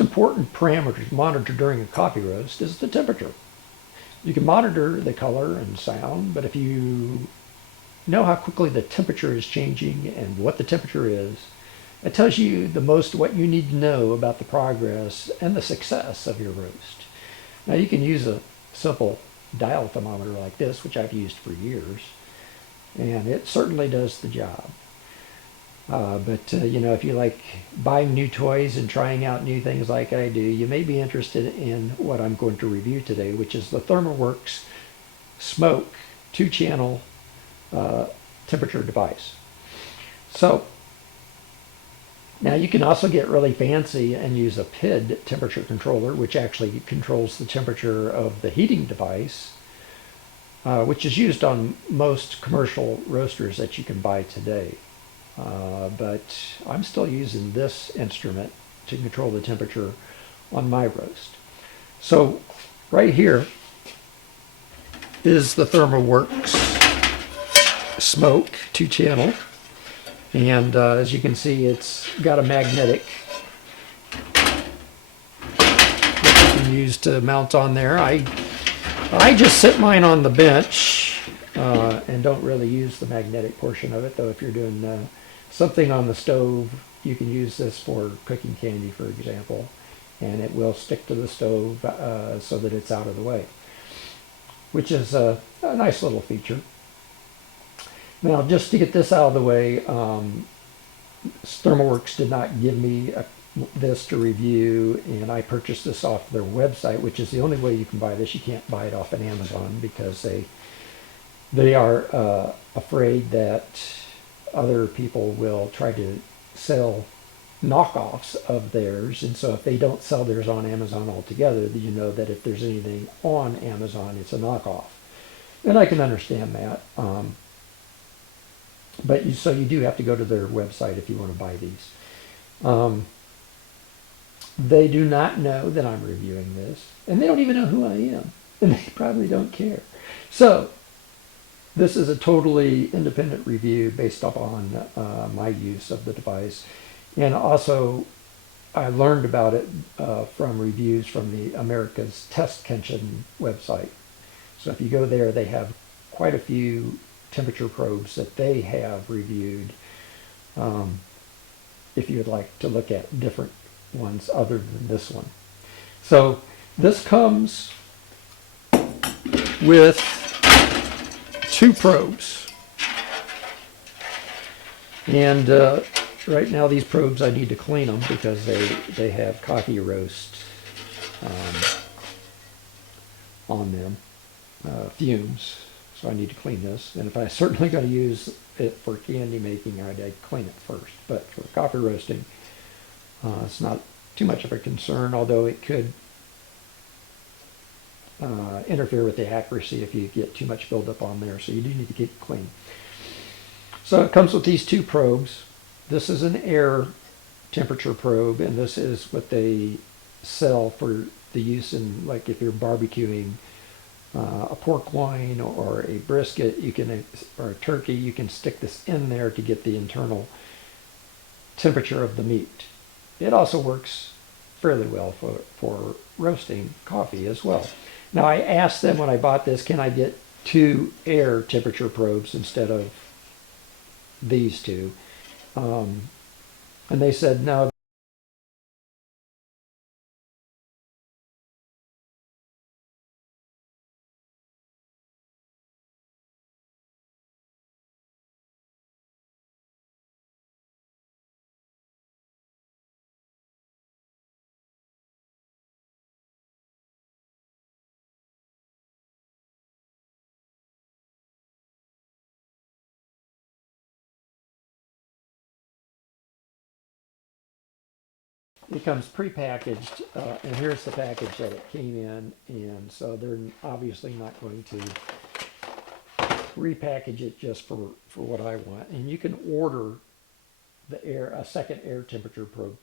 most important parameter to monitor during a coffee roast is the temperature. You can monitor the color and sound, but if you know how quickly the temperature is changing and what the temperature is, it tells you the most what you need to know about the progress and the success of your roast. Now you can use a simple dial thermometer like this, which I've used for years, and it certainly does the job. But you know, if you like buying new toys and trying out new things like I do, you may be interested in what I'm going to review today, which is the Thermoworks Smoke 2-channel temperature device. So now you can also get really fancy and use a PID temperature controller, which actually controls the temperature of the heating device, which is used on most commercial roasters that you can buy today. But I'm still using this instrument to control the temperature on my roast. So right here is the Thermoworks Smoke 2-channel, and as you can see, it's got a magnetic that you can use to mount on there. I just sit mine on the bench and don't really use the magnetic portion of it, though if you're doing something on the stove, you can use this for cooking candy, for example, and it will stick to the stove so that it's out of the way, which is a nice little feature. Now, just to get this out of the way, Thermoworks did not give me this to review, and I purchased this off their website, which is the only way you can buy this. You can't buy it off of Amazon because they are afraid that other people will try to sell knockoffs of theirs, and so if they don't sell theirs on Amazon altogether, you know that if there's anything on Amazon, it's a knockoff. And I can understand that. So you do have to go to their website if you want to buy these. They do not know that I'm reviewing this, and they don't even know who I am, and they probably don't care. So this is a totally independent review based upon my use of the device. And also, I learned about it from reviews from the America's Test Kitchen website. So if you go there, they have quite a few temperature probes that they have reviewed if you would like to look at different ones other than this one. So this comes with 2 probes, and right now these probes, I need to clean them because they have coffee roast on them, fumes, so I need to clean this. And if I'm certainly going to use it for candy making, I'd clean it first. But for coffee roasting, it's not too much of a concern, although it could interfere with the accuracy if you get too much buildup on there, so you do need to keep it clean. So it comes with these 2 probes. This is an air temperature probe, and this is what they sell for the use in, like if you're barbecuing a pork loin or a brisket, or a turkey, you can stick this in there to get the internal temperature of the meat. It also works fairly well for roasting coffee as well. Now, I asked them when I bought this, can I get 2 air temperature probes instead of these 2? And they said no. It comes prepackaged, and here's the package that it came in, and so they're obviously not going to repackage it just for what I want. And you can order a second air temperature probe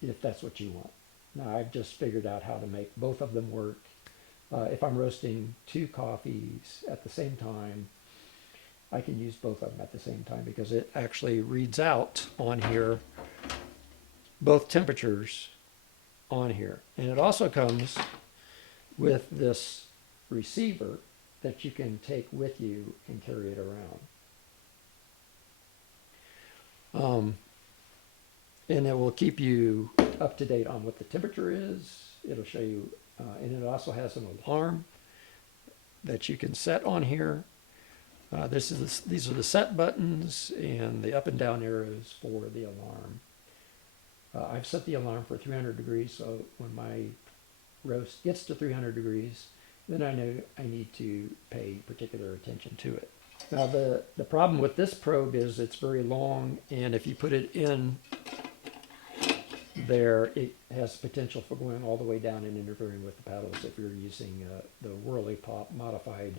if that's what you want. Now, I've just figured out how to make both of them work. If I'm roasting 2 coffees at the same time, I can use both of them at the same time because it actually reads out on here both temperatures on here. And it also comes with this receiver that you can take with you and carry it around. And it will keep you up to date on what the temperature is. It'll show you, and it also has an alarm that you can set on here. These are the set buttons and the up and down arrows for the alarm. I've set the alarm for 300 degrees, so when my roast gets to 300 degrees, then I know I need to pay particular attention to it. Now the problem with this probe is it's very long, and if you put it in there, it has potential for going all the way down and interfering with the paddles if you're using the Whirley Pop modified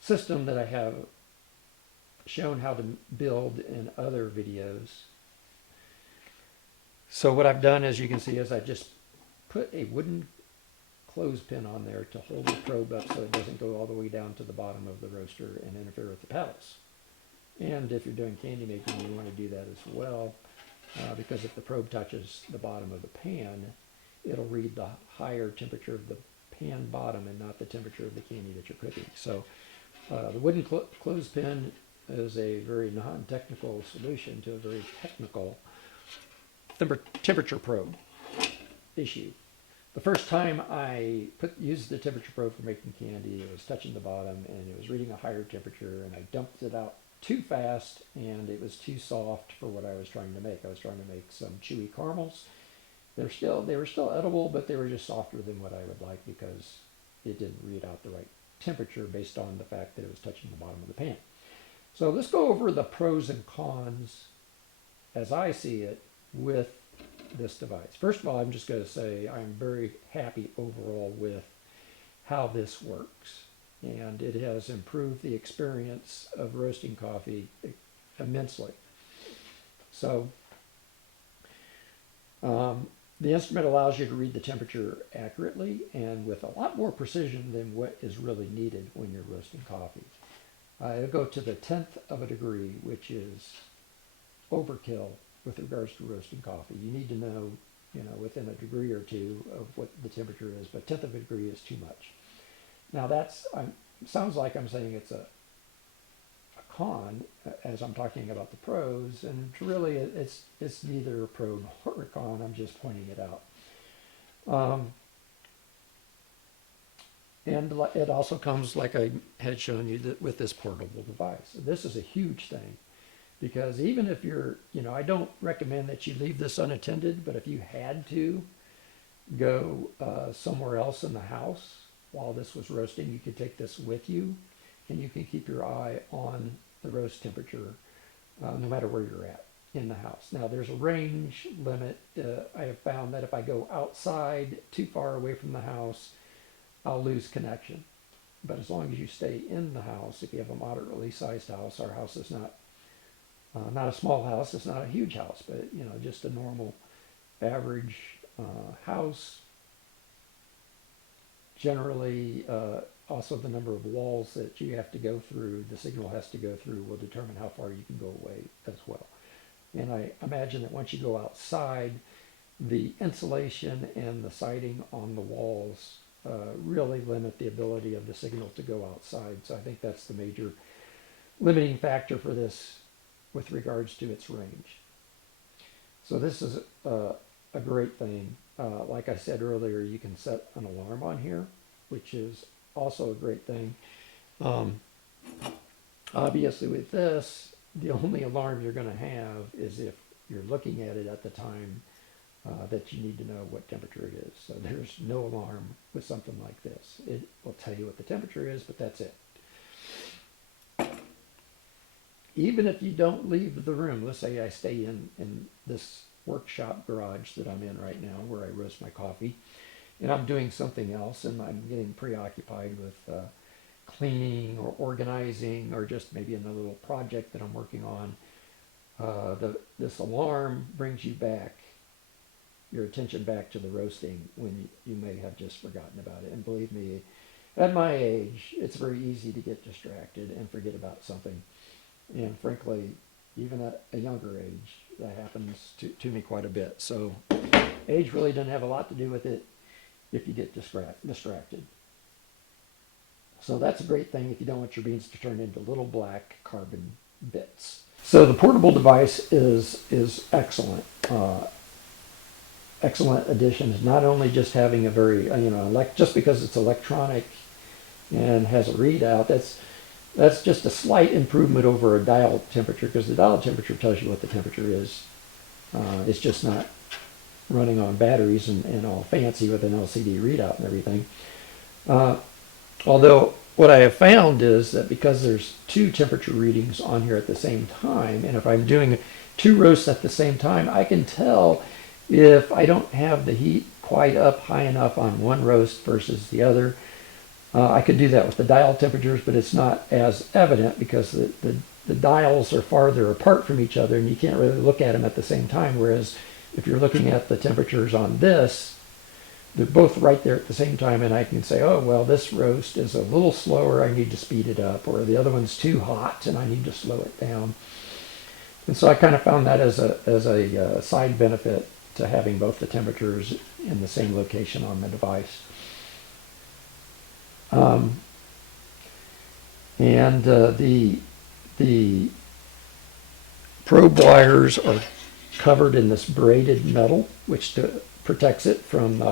system that I have shown how to build in other videos. So what I've done, as you can see, is I just put a wooden clothespin on there to hold the probe up so it doesn't go all the way down to the bottom of the roaster and interfere with the paddles. And if you're doing candy making, you want to do that as well, because if the probe touches the bottom of the pan, it'll read the higher temperature of the pan bottom and not the temperature of the candy that you're cooking. So the wooden clothespin is a very non-technical solution to a very technical temperature probe issue. The first time I used the temperature probe for making candy, it was touching the bottom and it was reading a higher temperature, and I dumped it out too fast and it was too soft for what I was trying to make. I was trying to make some chewy caramels. They were still edible, but they were just softer than what I would like because it didn't read out the right temperature based on the fact that it was touching the bottom of the pan. So let's go over the pros and cons as I see it with this device. First of all, I'm just going to say I'm very happy overall with how this works, and it has improved the experience of roasting coffee immensely. So the instrument allows you to read the temperature accurately and with a lot more precision than what is really needed when you're roasting coffee. It'll go to the 10th of a degree, which is overkill with regards to roasting coffee. You need to know, within a degree or two of what the temperature is, but 10th of a degree is too much. Now sounds like I'm saying it's a con as I'm talking about the pros, and really it's neither a pro nor a con. I'm just pointing it out. And it also comes, like I had shown you, with this portable device. This is a huge thing, because even if you're, I don't recommend that you leave this unattended, but if you had to go somewhere else in the house while this was roasting, you could take this with you, and you can keep your eye on the roast temperature no matter where you're at in the house. Now, there's a range limit. I have found that if I go outside too far away from the house, I'll lose connection. But as long as you stay in the house, if you have a moderately sized house, our house is not a small house, it's not a huge house, but just a normal average house. Generally, also the number of walls that you have to go through, the signal has to go through, will determine how far you can go away as well. And I imagine that once you go outside, the insulation and the siding on the walls really limit the ability of the signal to go outside. So I think that's the major limiting factor for this with regards to its range. So this is a great thing. Like I said earlier, you can set an alarm on here, which is also a great thing. Obviously with this, the only alarm you're going to have is if you're looking at it at the time that you need to know what temperature it is. So there's no alarm with something like this. It will tell you what the temperature is, but that's it. Even if you don't leave the room, let's say I stay in this workshop garage that I'm in right now where I roast my coffee, and I'm doing something else and I'm getting preoccupied with cleaning or organizing or just maybe in a little project that I'm working on, this alarm brings your attention back to the roasting when you may have just forgotten about it. And believe me, at my age, it's very easy to get distracted and forget about something. And frankly, even at a younger age. That happens to me quite a bit. So age really doesn't have a lot to do with it if you get distracted. So that's a great thing if you don't want your beans to turn into little black carbon bits. So the portable device is excellent. Excellent addition. It's not only just having a very, just because it's electronic and has a readout, that's just a slight improvement over a dial temperature, because the dial temperature tells you what the temperature is. It's just not running on batteries and all fancy with an LCD readout and everything. Although what I have found is that because there's two temperature readings on here at the same time, and if I'm doing two roasts at the same time, I can tell if I don't have the heat quite up high enough on one roast versus the other. I could do that with the dial temperatures, but it's not as evident because the dials are farther apart from each other and you can't really look at them at the same time. Whereas if you're looking at the temperatures on this, they're both right there at the same time, and I can say, oh, well, this roast is a little slower, I need to speed it up, or the other one's too hot and I need to slow it down. And so I kind of found that as a side benefit to having both the temperatures in the same location on the device. The probe wires are covered in this braided metal, which protects it from,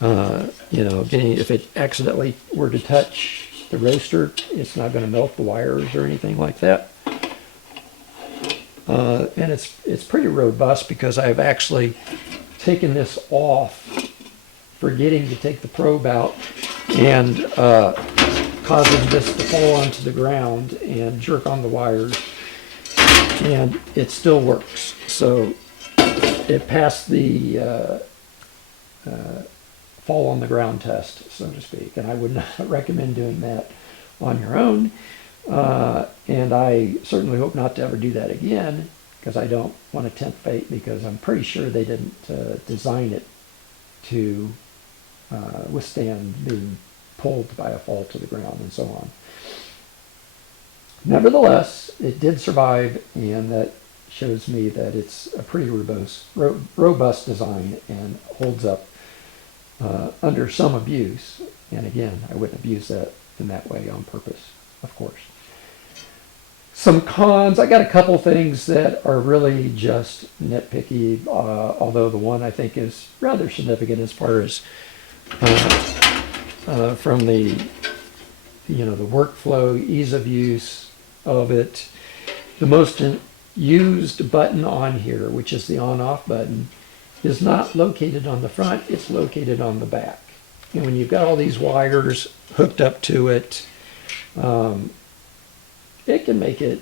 if it accidentally were to touch the roaster, it's not going to melt the wires or anything like that. And it's pretty robust because I've actually taken this off, forgetting to take the probe out, and causing this to fall onto the ground and jerk on the wires, and it still works. So it passed the fall on the ground test, so to speak, and I would not recommend doing that on your own. And I certainly hope not to ever do that again, because I don't want to tempt fate, because I'm pretty sure they didn't design it to withstand being pulled by a fall to the ground and so on. Nevertheless, it did survive, and that shows me that it's a pretty robust design and holds up under some abuse. And again, I wouldn't abuse that in that way on purpose, of course. Some cons, I got a couple things that are really just nitpicky, although the one I think is rather significant as far as from the workflow, ease of use of it. The most used button on here, which is the on-off button, is not located on the front, it's located on the back. And when you've got all these wires hooked up to it, it can make it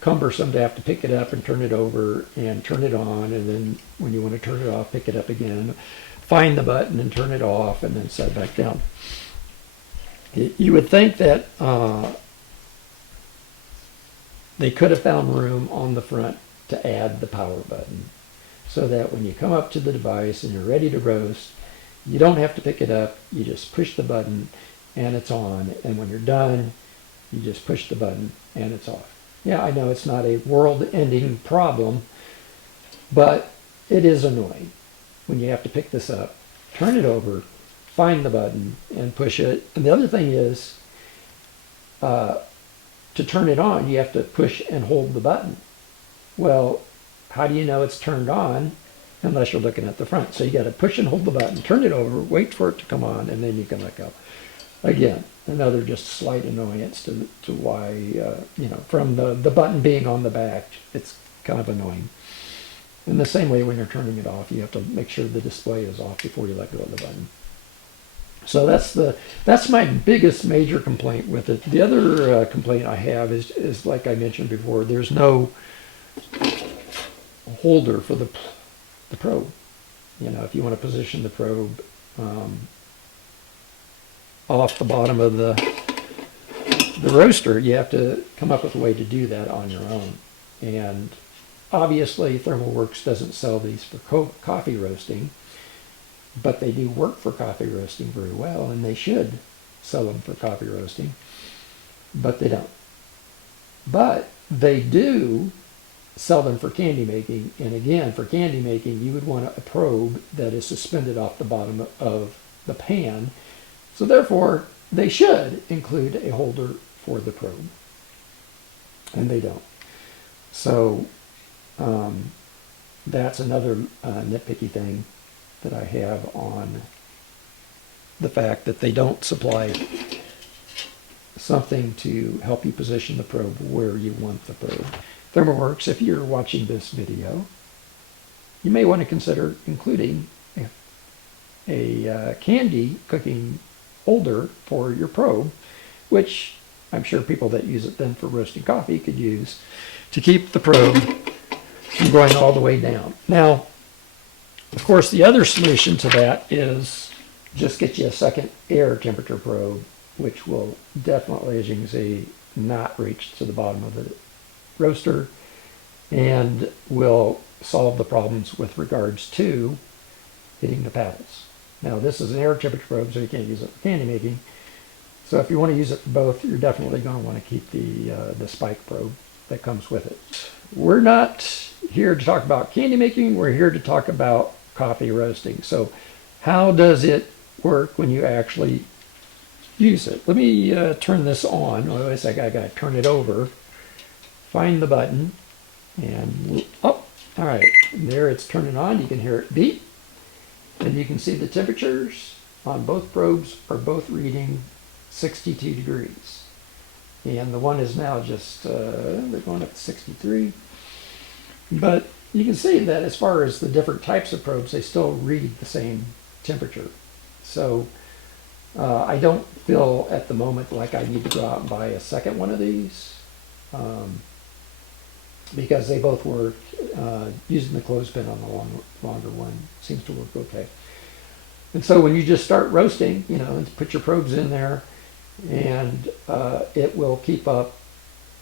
cumbersome to have to pick it up and turn it over and turn it on, and then when you want to turn it off, pick it up again, find the button and turn it off, and then set it back down. You would think that they could have found room on the front to add the power button, so that when you come up to the device and you're ready to roast, you don't have to pick it up, you just push the button and it's on, and when you're done, you just push the button and it's off. Yeah, I know it's not a world-ending problem, but it is annoying when you have to pick this up, turn it over, find the button, and push it. And the other thing is, to turn it on, you have to push and hold the button. Well, how do you know it's turned on unless you're looking at the front? So you got to push and hold the button, turn it over, wait for it to come on, and then you can let go. Again, another just slight annoyance to why, from the button being on the back, it's kind of annoying. In the same way, when you're turning it off, you have to make sure the display is off before you let go of the button. So that's my biggest major complaint with it. The other complaint I have is like I mentioned before, there's no holder for the probe. If you want to position the probe off the bottom of the roaster, you have to come up with a way to do that on your own. And obviously, Thermoworks doesn't sell these for coffee roasting, but they do work for coffee roasting very well, and they should sell them for coffee roasting, but they don't. But they do sell them for candy making, and again, for candy making, you would want a probe that is suspended off the bottom of the pan. So therefore, they should include a holder for the probe, and they don't. So that's another nitpicky thing that I have on the fact that they don't supply something to help you position the probe where you want the probe. Thermoworks, if you're watching this video, you may want to consider including a candy cooking holder for your probe, which I'm sure people that use it then for roasting coffee could use to keep the probe from going all the way down. Now, of course, the other solution to that is just get you a second air temperature probe, which will definitely, as you can see, not reach to the bottom of the roaster and will solve the problems with regards to hitting the paddles. Now, this is an air temperature probe, so you can't use it for candy making. So if you want to use it for both, you're definitely going to want to keep the spike probe that comes with it. We're not here to talk about candy making. We're here to talk about coffee roasting. So how does it work when you actually use it? Let me turn this on. Wait a second, I got to turn it over. Find the button, and oh, all right, there it's turning on. You can hear it beep, and you can see the temperatures on both probes are both reading 62 degrees. And the one is now just, they're going up to 63. But you can see that as far as the different types of probes, they still read the same temperature. So I don't feel at the moment like I need to go out and buy a second one of these, because they both work. Using the clothespin on the longer one seems to work okay. And so when you just start roasting, you know, put your probes in there, and it will keep up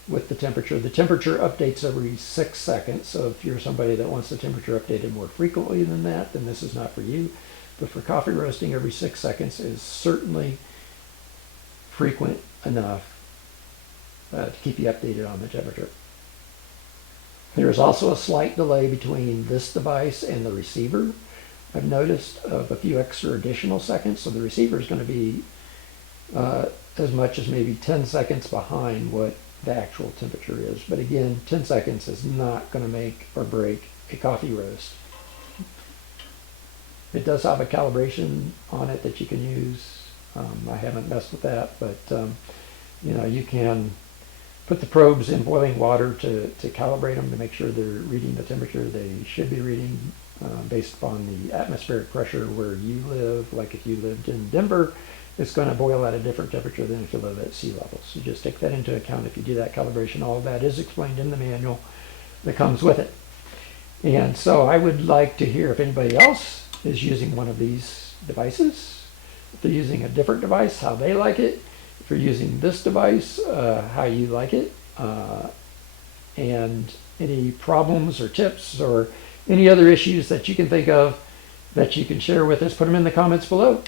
with the temperature. The temperature updates every 6 seconds, so if you're somebody that wants the temperature updated more frequently than that, then this is not for you. But for coffee roasting, every 6 seconds is certainly frequent enough to keep you updated on the temperature. There's also a slight delay between this device and the receiver. I've noticed of a few extra additional seconds, so the receiver is going to be as much as maybe 10 seconds behind what the actual temperature is. But again, 10 seconds is not going to make or break a coffee roast. It does have a calibration on it that you can use. I haven't messed with that, but you know, you can put the probes in boiling water to calibrate them to make sure they're reading the temperature they should be reading based upon the atmospheric pressure where you live. Like if you lived in Denver, it's going to boil at a different temperature than if you live at sea level. So just take that into account if you do that calibration. All of that is explained in the manual that comes with it. And so I would like to hear if anybody else is using one of these devices, if they're using a different device, how they like it. If you're using this device, how you like it, and any problems or tips or any other issues that you can think of that you can share with us, put them in the comments below.